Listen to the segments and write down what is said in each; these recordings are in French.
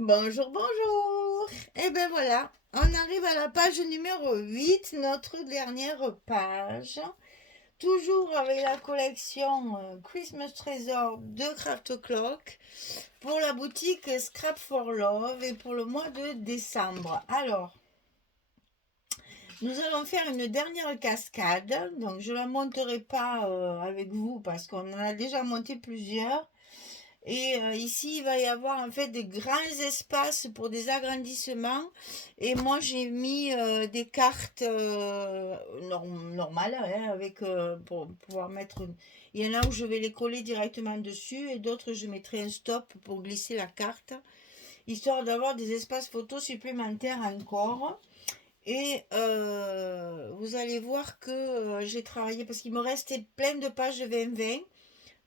Bonjour, bonjour. Et ben voilà, on arrive à la page numéro 8, notre dernière page. Toujours avec la collection Christmas Treasure de Craft Clock pour la boutique Scrap for Love et pour le mois de décembre. Alors, nous allons faire une dernière cascade. Donc, je ne la monterai pas avec vous parce qu'on en a déjà monté plusieurs. Et ici, il va y avoir en fait des grands espaces pour des agrandissements. Et moi, j'ai mis des cartes normales hein, avec, pour pouvoir mettre... Il y en a où je vais les coller directement dessus et d'autres, je mettrai un stop pour glisser la carte, histoire d'avoir des espaces photos supplémentaires encore. Et vous allez voir que j'ai travaillé, parce qu'il me restait plein de pages de 2020.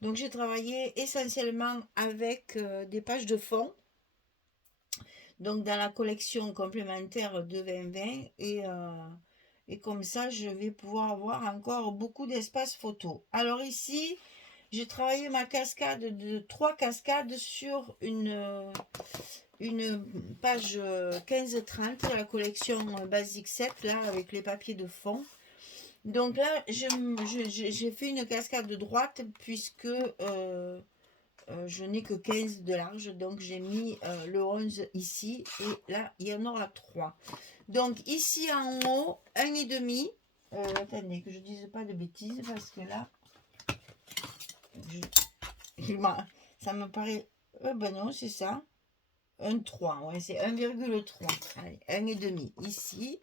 Donc j'ai travaillé essentiellement avec des pages de fond, donc dans la collection complémentaire de 2020 et comme ça je vais pouvoir avoir encore beaucoup d'espace photo. Alors ici j'ai travaillé ma cascade de 3 cascades sur une page 15-30 de la collection Basic 7 là avec les papiers de fond. Donc là, j'ai fait une cascade droite puisque je n'ai que 15 de large, donc j'ai mis le 11 ici et là il y en aura 3. Donc ici en haut, 1,5. Attendez que je dise pas de bêtises parce que là, je, ça me paraît. Ben non, c'est ça. 1,3, ouais, c'est 1,3. Allez, 1,5 ici.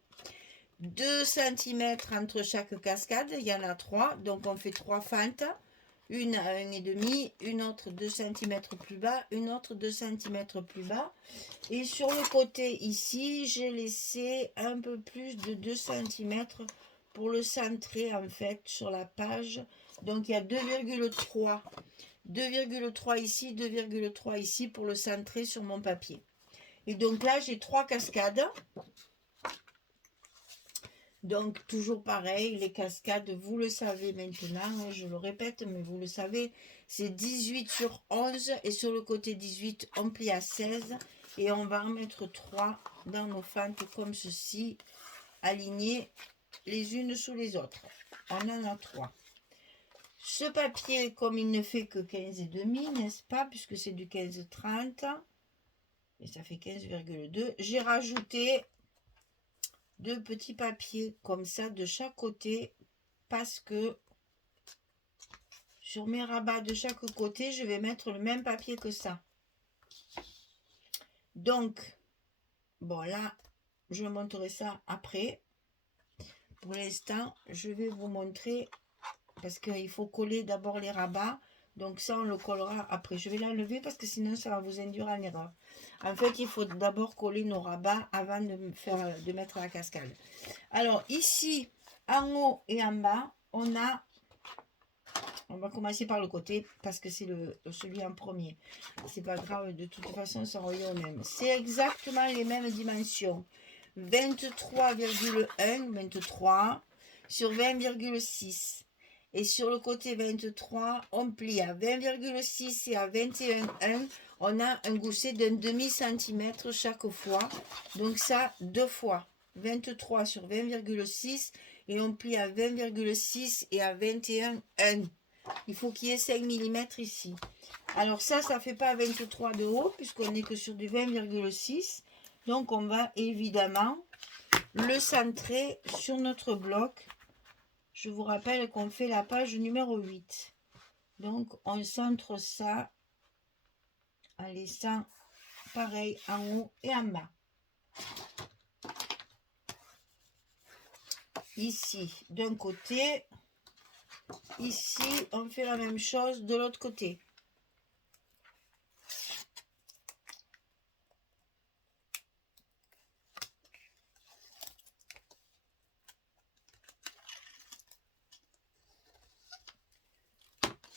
2 cm entre chaque cascade, il y en a 3, donc on fait 3 fentes. Une à 1,5, une autre 2 cm plus bas, une autre 2 cm plus bas. Et sur le côté ici, j'ai laissé un peu plus de 2 cm pour le centrer en fait sur la page. Donc il y a 2,3. 2,3 ici, 2,3 ici pour le centrer sur mon papier. Et donc là, j'ai 3 cascades. Donc, toujours pareil, les cascades, vous le savez maintenant, je le répète, mais vous le savez, c'est 18 sur 11 et sur le côté 18, on plie à 16 et on va en mettre 3 dans nos fentes comme ceci, alignées les unes sous les autres. On en a 3. Ce papier, comme il ne fait que 15,5, n'est-ce pas, puisque c'est du 15,30, et ça fait 15,2, j'ai rajouté 2 petits papiers comme ça de chaque côté parce que sur mes rabats de chaque côté, je vais mettre le même papier que ça. Donc, bon là, je montrerai ça après. Pour l'instant, je vais vous montrer parce qu'il faut coller d'abord les rabats. Donc ça, on le collera après. Je vais l'enlever parce que sinon, ça va vous induire en erreur. En fait, il faut d'abord coller nos rabats avant de mettre la cascade. Alors ici, en haut et en bas, on va commencer par le côté parce que c'est celui en premier. C'est pas grave, de toute façon, ça revient au même. C'est exactement les mêmes dimensions. 23,1, 23 sur 20,6. Et sur le côté 23, on plie à 20,6 et à 21,1. On a un gousset d'un demi-centimètre chaque fois. Donc ça, 2 fois. 23 sur 20,6 et on plie à 20,6 et à 21,1. Il faut qu'il y ait 5 mm ici. Alors ça ne fait pas 23 de haut puisqu'on n'est que sur du 20,6. Donc on va évidemment le centrer sur notre bloc. Je vous rappelle qu'on fait la page numéro 8. Donc on centre ça en laissant pareil en haut et en bas. Ici d'un côté, ici on fait la même chose de l'autre côté.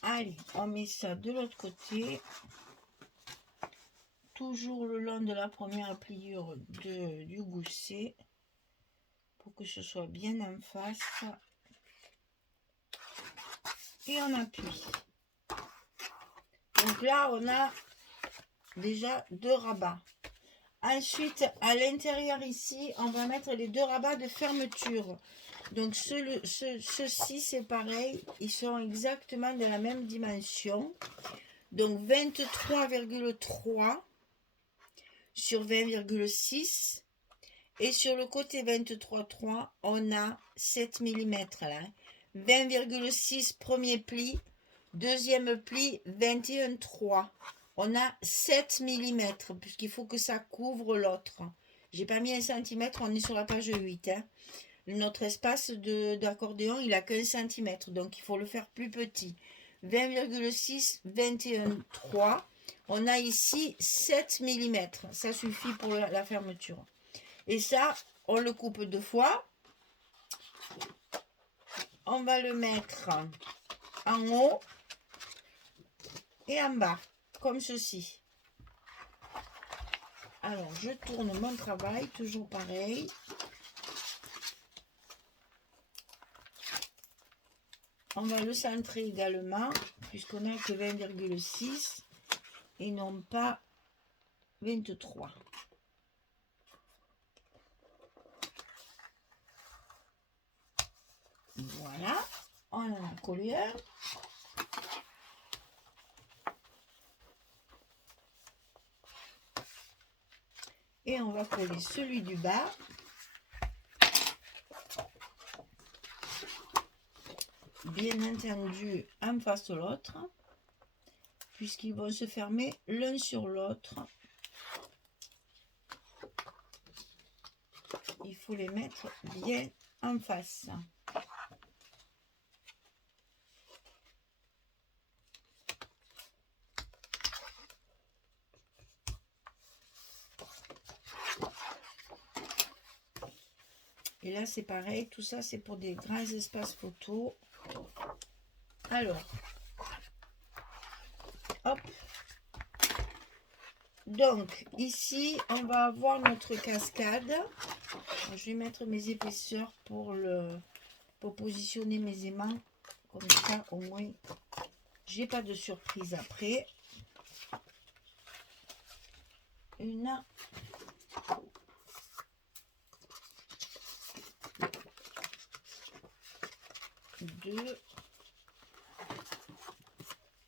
Allez, on met ça de l'autre côté. Toujours le long de la première pliure du gousset pour que ce soit bien en face. Et on appuie. Donc là, on a déjà 2 rabats. Ensuite, à l'intérieur ici, on va mettre les 2 rabats de fermeture. Donc, ceux-ci, c'est pareil. Ils sont exactement de la même dimension. Donc, 23,3 sur 20,6. Et sur le côté 23,3, on a 7 mm là. 20,6 premier pli. Deuxième pli, 21,3. On a 7 mm, puisqu'il faut que ça couvre l'autre. J'ai pas mis 1 cm, on est sur la page 8. Hein. Notre espace d'accordéon, il a qu'1 cm, donc il faut le faire plus petit. 20,6, 21,3. On a ici 7 mm. Ça suffit pour la fermeture. Et ça, on le coupe 2 fois. On va le mettre en haut et en bas, comme ceci. Alors, je tourne mon travail, toujours pareil. On va le centrer également, puisqu'on n'a que 20,6 et non pas 23. Voilà, on a la collure. Et on va coller celui du bas. Bien entendu, en face de l'autre, puisqu'ils vont se fermer l'un sur l'autre. Il faut les mettre bien en face. Et là, c'est pareil, tout ça, c'est pour des grands espaces photo. Alors, hop. Donc, ici, on va avoir notre cascade. Je vais mettre mes épaisseurs pour positionner mes aimants. Comme ça, au moins, j'ai pas de surprise après. Une. 2,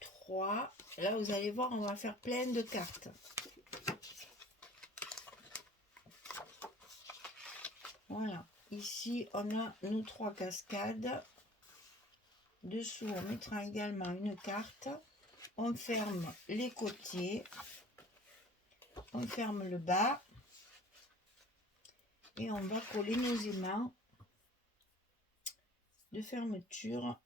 3. Là, vous allez voir, on va faire plein de cartes. Voilà. Ici, on a nos 3 cascades. Dessous, on mettra également une carte. On ferme les côtés. On ferme le bas. Et on va coller nos aimants de fermeture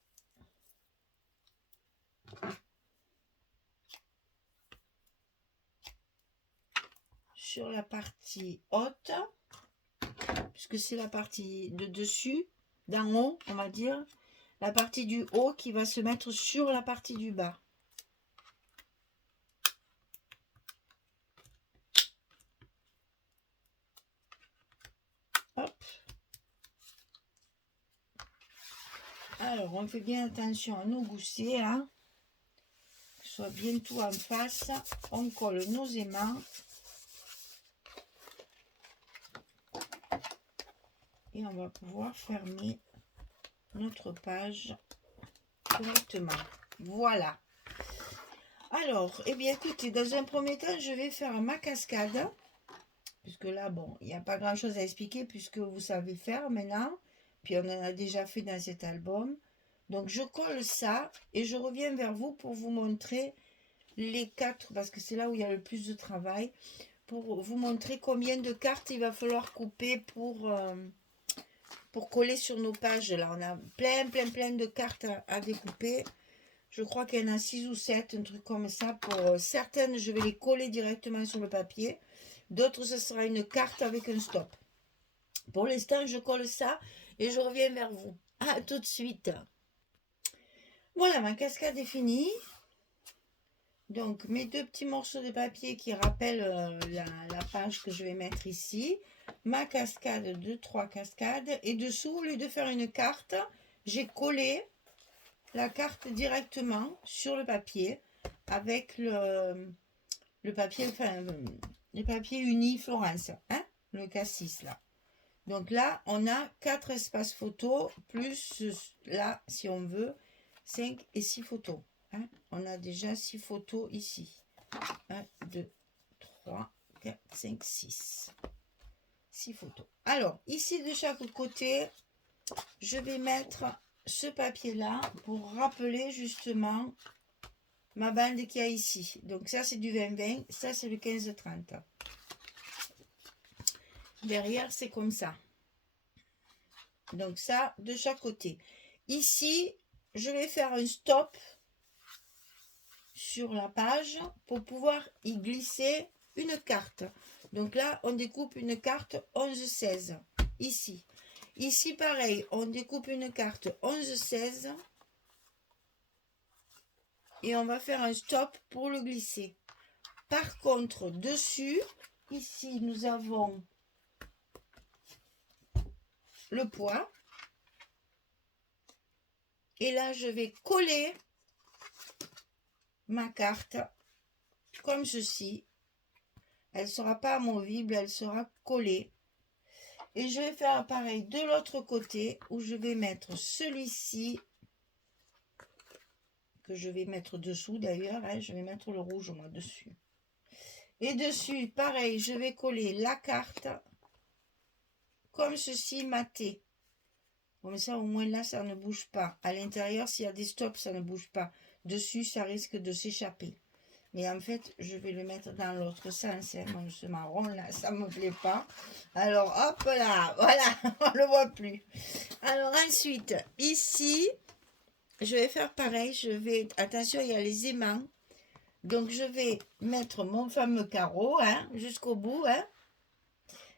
sur la partie haute, puisque c'est la partie de dessus, d'en haut, on va dire, la partie du haut qui va se mettre sur la partie du bas. Hop. Alors, on fait bien attention à nos goussets, hein, que ce soit bien tout en face. On colle nos aimants. Et on va pouvoir fermer notre page correctement. Voilà. Alors, eh bien, écoutez, dans un premier temps, je vais faire ma cascade. Puisque là, bon, il n'y a pas grand-chose à expliquer puisque vous savez faire maintenant. Puis on en a déjà fait dans cet album. Donc, je colle ça et je reviens vers vous pour vous montrer les 4, parce que c'est là où il y a le plus de travail, pour vous montrer combien de cartes il va falloir couper pour coller sur nos pages. Là, on a plein de cartes à découper. Je crois qu'il y en a 6 ou 7, un truc comme ça. Pour certaines, je vais les coller directement sur le papier. D'autres, ce sera une carte avec un stop. Pour l'instant, je colle ça et je reviens vers vous. À tout de suite. Voilà, ma cascade est finie. Donc, mes 2 petits morceaux de papier qui rappellent la page que je vais mettre ici. Ma cascade de 3 cascades. Et dessous, au lieu de faire une carte, j'ai collé la carte directement sur le papier avec le papier, enfin, les papiers unis Florence, hein, le K6 là. Donc là, on a 4 espaces photos, plus là, si on veut, 5 et 6 photos. Hein. On a déjà 6 photos ici. 1, 2, 3, 4, 5, 6. 6 photos. Alors, ici de chaque côté, je vais mettre ce papier-là pour rappeler justement ma bande qu'il y a ici. Donc ça, c'est du 20-20, ça, c'est le 15-30. Derrière, c'est comme ça. Donc ça, de chaque côté. Ici, je vais faire un stop sur la page pour pouvoir y glisser une carte. Donc là, on découpe une carte 11-16. Ici. Ici, pareil, on découpe une carte 11-16. Et on va faire un stop pour le glisser. Par contre, dessus, ici, nous avons le poids. Et là, je vais coller ma carte comme ceci. Elle ne sera pas amovible, elle sera collée. Et je vais faire pareil de l'autre côté où je vais mettre celui-ci, que je vais mettre dessous d'ailleurs. Hein, je vais mettre le rouge moi dessus. Et dessus, pareil, je vais coller la carte comme ceci, maté. Comme ça, au moins là, ça ne bouge pas. À l'intérieur, s'il y a des stops, ça ne bouge pas. Dessus, ça risque de s'échapper. Mais en fait, je vais le mettre dans l'autre sens. Hein. Donc, ce marron là, ça ne me plaît pas. Alors, hop là, voilà, on ne le voit plus. Alors ensuite, ici, je vais faire pareil. Je vais, attention, il y a les aimants. Donc, je vais mettre mon fameux carreau hein, jusqu'au bout. Hein.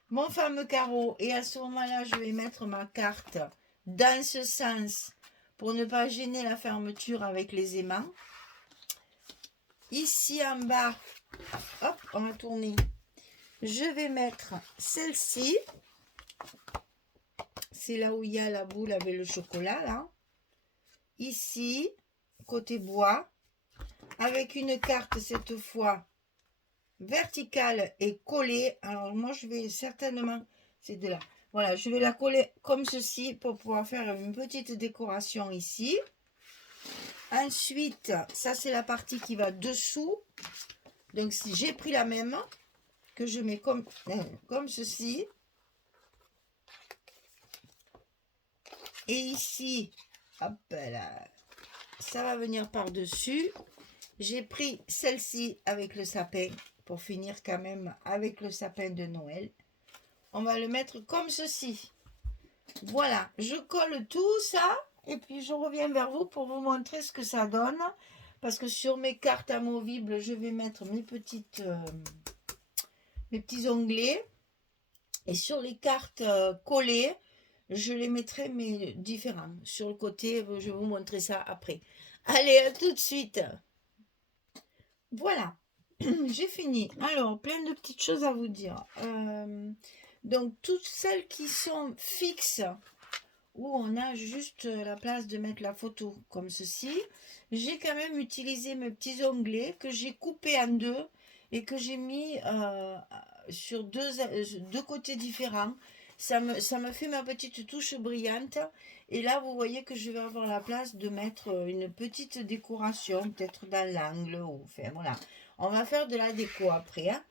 Mon fameux carreau. Et à ce moment-là, je vais mettre ma carte dans ce sens pour ne pas gêner la fermeture avec les aimants. Ici en bas, hop, on va tourner. Je vais mettre celle-ci. C'est là où il y a la boule avec le chocolat, là. Ici, côté bois, avec une carte cette fois verticale et collée. Alors moi, je vais certainement, c'est de là. Voilà, je vais la coller comme ceci pour pouvoir faire une petite décoration ici. Ensuite, ça c'est la partie qui va dessous. Donc si j'ai pris la même, que je mets comme ceci. Et ici, hop là, ça va venir par-dessus. J'ai pris celle-ci avec le sapin pour finir quand même avec le sapin de Noël. On va le mettre comme ceci. Voilà, je colle tout ça et puis je reviens vers vous pour vous montrer ce que ça donne. Parce que sur mes cartes amovibles, je vais mettre mes petits onglets. Et sur les cartes collées, je les mettrai mais différents. Sur le côté, je vais vous montrer ça après. Allez, à tout de suite. Voilà, j'ai fini. Alors, plein de petites choses à vous dire. Donc, toutes celles qui sont fixes, où on a juste la place de mettre la photo, comme ceci, j'ai quand même utilisé mes petits onglets que j'ai coupés en deux et que j'ai mis sur deux côtés différents. Ça me fait ma petite touche brillante. Et là, vous voyez que je vais avoir la place de mettre une petite décoration, peut-être dans l'angle. Enfin, voilà. On va faire de la déco après. Hein.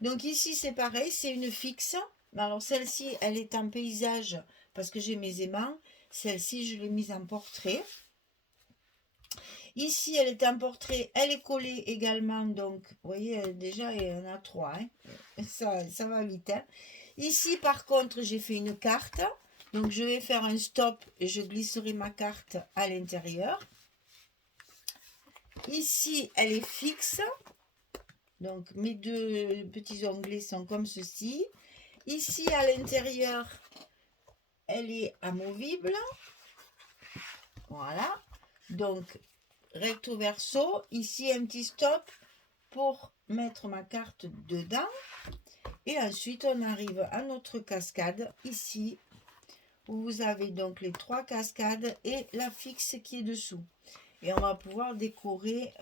Donc ici, c'est pareil, c'est une fixe. Alors celle-ci, elle est en paysage parce que j'ai mes aimants. Celle-ci, je l'ai mise en portrait. Ici, elle est en portrait, elle est collée également. Donc, vous voyez, déjà, il y en a 3. Hein. Ça va vite. Hein. Ici, par contre, j'ai fait une carte. Donc, je vais faire un stop et je glisserai ma carte à l'intérieur. Ici, elle est fixe. Donc, mes deux petits onglets sont comme ceci. Ici, à l'intérieur, elle est amovible. Voilà. Donc, recto verso. Ici, un petit stop pour mettre ma carte dedans. Et ensuite, on arrive à notre cascade. Ici, où vous avez donc les 3 cascades et la fixe qui est dessous. Et on va pouvoir décorer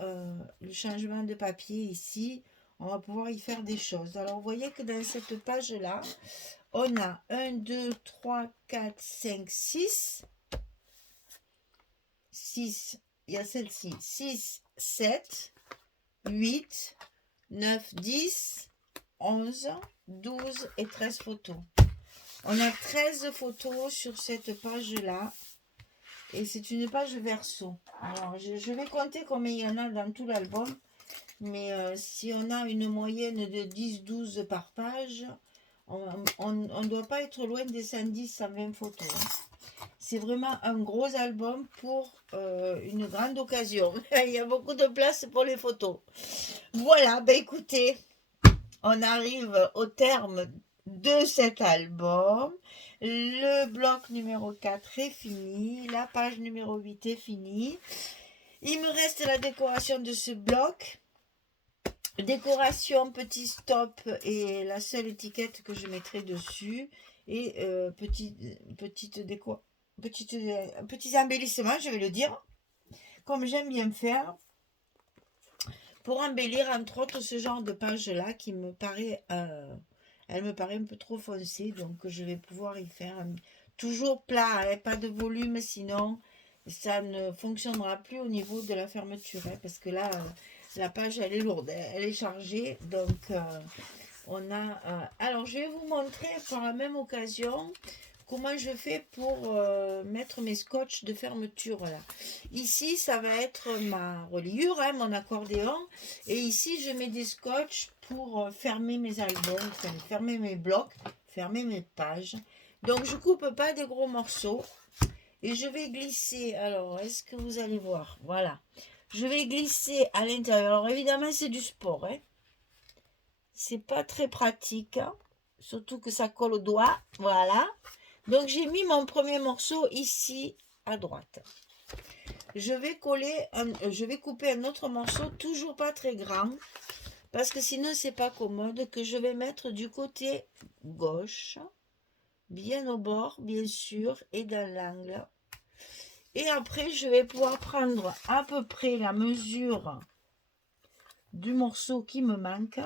le changement de papier ici. on va pouvoir y faire des choses. Alors, vous voyez que dans cette page-là, on a 1, 2, 3, 4, 5, 6. 6, il y a celle-ci. 6, 7, 8, 9, 10, 11, 12 et 13 photos. On a 13 photos sur cette page-là. Et c'est une page verso. Alors, je vais compter combien il y en a dans tout l'album. Mais si on a une moyenne de 10-12 par page, on ne doit pas être loin des 110-120 photos. C'est vraiment un gros album pour une grande occasion. Il y a beaucoup de place pour les photos. Voilà, ben écoutez, on arrive au terme de cet album. Le bloc numéro 4 est fini. La page numéro 8 est finie. Il me reste la décoration de ce bloc. Décoration, petit stop et la seule étiquette que je mettrai dessus. Et petits embellissements, je vais le dire. Comme j'aime bien faire. Pour embellir, entre autres, ce genre de page-là qui me paraît... elle me paraît un peu trop foncée, donc je vais pouvoir y faire toujours plat, hein, pas de volume, sinon ça ne fonctionnera plus au niveau de la fermeture, hein, parce que là, la page, elle est lourde, elle est chargée, donc on a... alors, je vais vous montrer par la même occasion comment je fais pour mettre mes scotch de fermeture, là. Ici, ça va être ma reliure, hein, mon accordéon, et ici, je mets des scotch pour fermer mes albums, enfin, fermer mes blocs, fermer mes pages. Donc, je coupe pas des gros morceaux, et je vais glisser, alors, est-ce que vous allez voir? Voilà. Je vais glisser à l'intérieur. Alors, évidemment, c'est du sport, hein. C'est pas très pratique, hein. Surtout que ça colle au doigt, voilà. Donc, j'ai mis mon premier morceau ici à droite. Je vais couper un autre morceau, toujours pas très grand, parce que sinon, c'est pas commode, que je vais mettre du côté gauche, bien au bord, bien sûr, et dans l'angle. Et après, je vais pouvoir prendre à peu près la mesure du morceau qui me manque.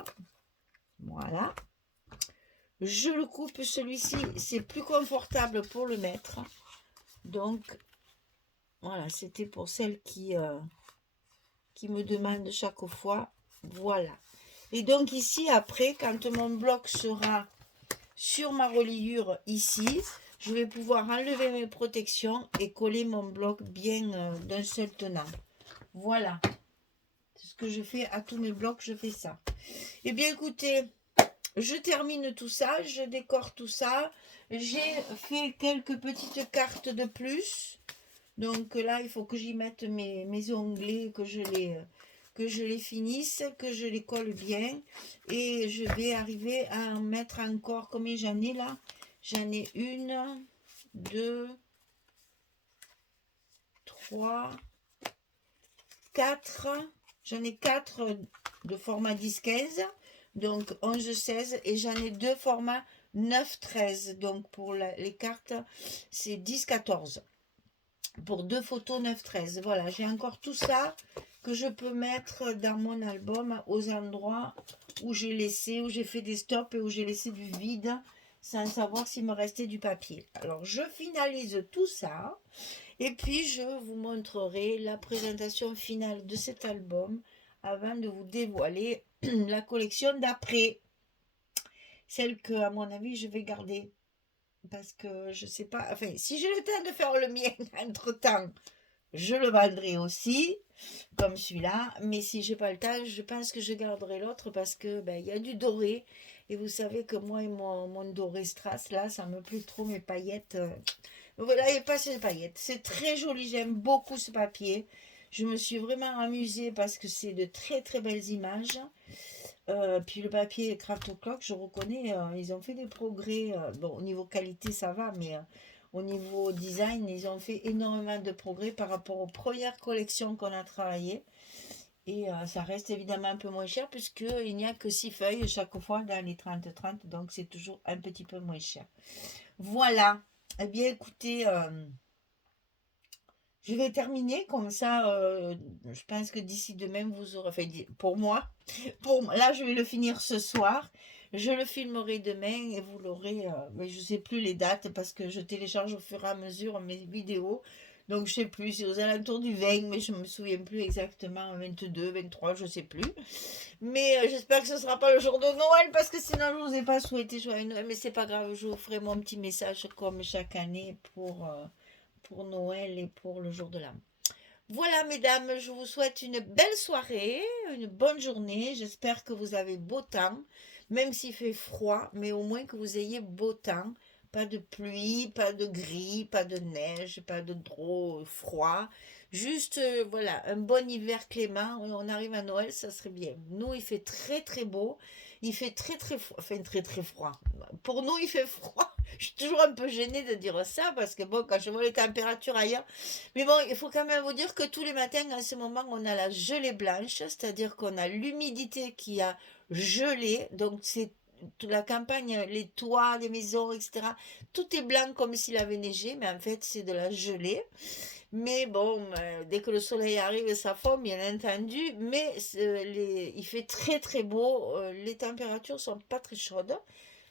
Voilà. Je le coupe, celui-ci, c'est plus confortable pour le mettre. Donc, voilà, c'était pour celles qui me demandent chaque fois. Voilà. Et donc ici, après, quand mon bloc sera sur ma reliure ici, je vais pouvoir enlever mes protections et coller mon bloc bien d'un seul tenant. Voilà. C'est ce que je fais à tous mes blocs, je fais ça. Eh bien, écoutez, je termine tout ça, je décore tout ça. J'ai fait quelques petites cartes de plus. Donc là, il faut que j'y mette mes onglets, que je les finisse, que je les colle bien. Et je vais arriver à en mettre encore, combien j'en ai là? J'en ai 1, 2, 3, 4. J'en ai 4 de format 10-15. Donc 11-16 et j'en ai 2 formats 9-13. Donc pour les cartes, c'est 10-14. Pour 2 photos 9-13. Voilà, j'ai encore tout ça que je peux mettre dans mon album aux endroits où j'ai laissé, où j'ai fait des stops et où j'ai laissé du vide sans savoir s'il me restait du papier. Alors je finalise tout ça et puis je vous montrerai la présentation finale de cet album avant de vous dévoiler la collection d'après, celle que à mon avis je vais garder parce que je sais pas, enfin si j'ai le temps de faire le mien entre temps je le vendrai aussi comme celui-là, mais si j'ai pas le temps je pense que je garderai l'autre parce que ben il y a du doré et vous savez que moi et mon doré strass là ça me plaît trop, mes paillettes voilà, il n'y a pas ces paillettes, c'est très joli, j'aime beaucoup ce papier. Je me suis vraiment amusée parce que c'est de très très belles images. Puis le papier Craft Clock, je reconnais, ils ont fait des progrès. Bon, au niveau qualité, ça va, mais au niveau design, ils ont fait énormément de progrès par rapport aux premières collections qu'on a travaillées. Et ça reste évidemment un peu moins cher puisqu'il n'y a que 6 feuilles chaque fois dans les 30-30, donc c'est toujours un petit peu moins cher. Voilà. Eh bien, écoutez... je vais terminer comme ça. Je pense que d'ici demain, vous aurez fait pour moi. Là, je vais le finir ce soir. Je le filmerai demain et vous l'aurez. Mais je sais plus les dates parce que je télécharge au fur et à mesure mes vidéos. Donc je sais plus, c'est aux alentours du 20, mais je me souviens plus exactement, 22, 23, je sais plus. Mais j'espère que ce sera pas le jour de Noël parce que sinon je vous ai pas souhaité joyeux Noël. Mais c'est pas grave, je vous ferai mon petit message comme chaque année pour Noël et pour le jour de l'an. Voilà, mesdames, je vous souhaite une belle soirée, une bonne journée. J'espère que vous avez beau temps, même s'il fait froid, mais au moins que vous ayez beau temps. Pas de pluie, pas de gris, pas de neige, pas de trop froid. Juste, voilà, un bon hiver clément. On arrive à Noël, ça serait bien. Nous, il fait très très beau. Il fait très très froid. Enfin, très très froid. Pour nous, il fait froid. Je suis toujours un peu gênée de dire ça parce que bon, quand je vois les températures ailleurs, mais bon, il faut quand même vous dire que tous les matins, en ce moment, on a la gelée blanche, c'est-à-dire qu'on a l'humidité qui a gelé. Donc, c'est toute la campagne, les toits, les maisons, etc. Tout est blanc comme s'il avait neigé, mais en fait, c'est de la gelée. Mais bon, dès que le soleil arrive, ça fond, bien entendu. Mais il fait très très beau. Les températures sont pas très chaudes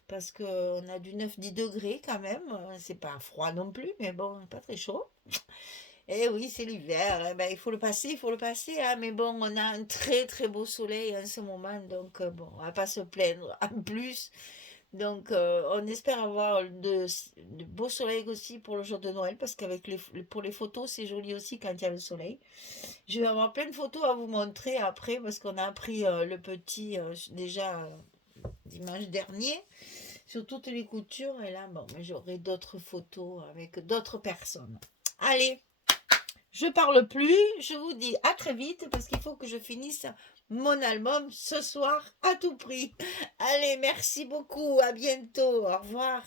parce qu'on a du 9-10 degrés quand même. C'est pas froid non plus, mais bon, pas très chaud. Eh oui, c'est l'hiver. Eh ben, il faut le passer. Hein. Mais bon, on a un très très beau soleil en ce moment, donc bon, on va pas se plaindre. En plus, donc on espère avoir de beaux soleils aussi pour le jour de Noël, parce qu'avec pour les photos, c'est joli aussi quand il y a le soleil. Je vais avoir plein de photos à vous montrer après, parce qu'on a appris le petit déjà dimanche dernier sur toutes les coutures. Et là, bon, mais j'aurai d'autres photos avec d'autres personnes. Allez, je parle plus, je vous dis à très vite parce qu'il faut que je finisse mon album ce soir à tout prix. Allez, merci beaucoup, à bientôt, au revoir.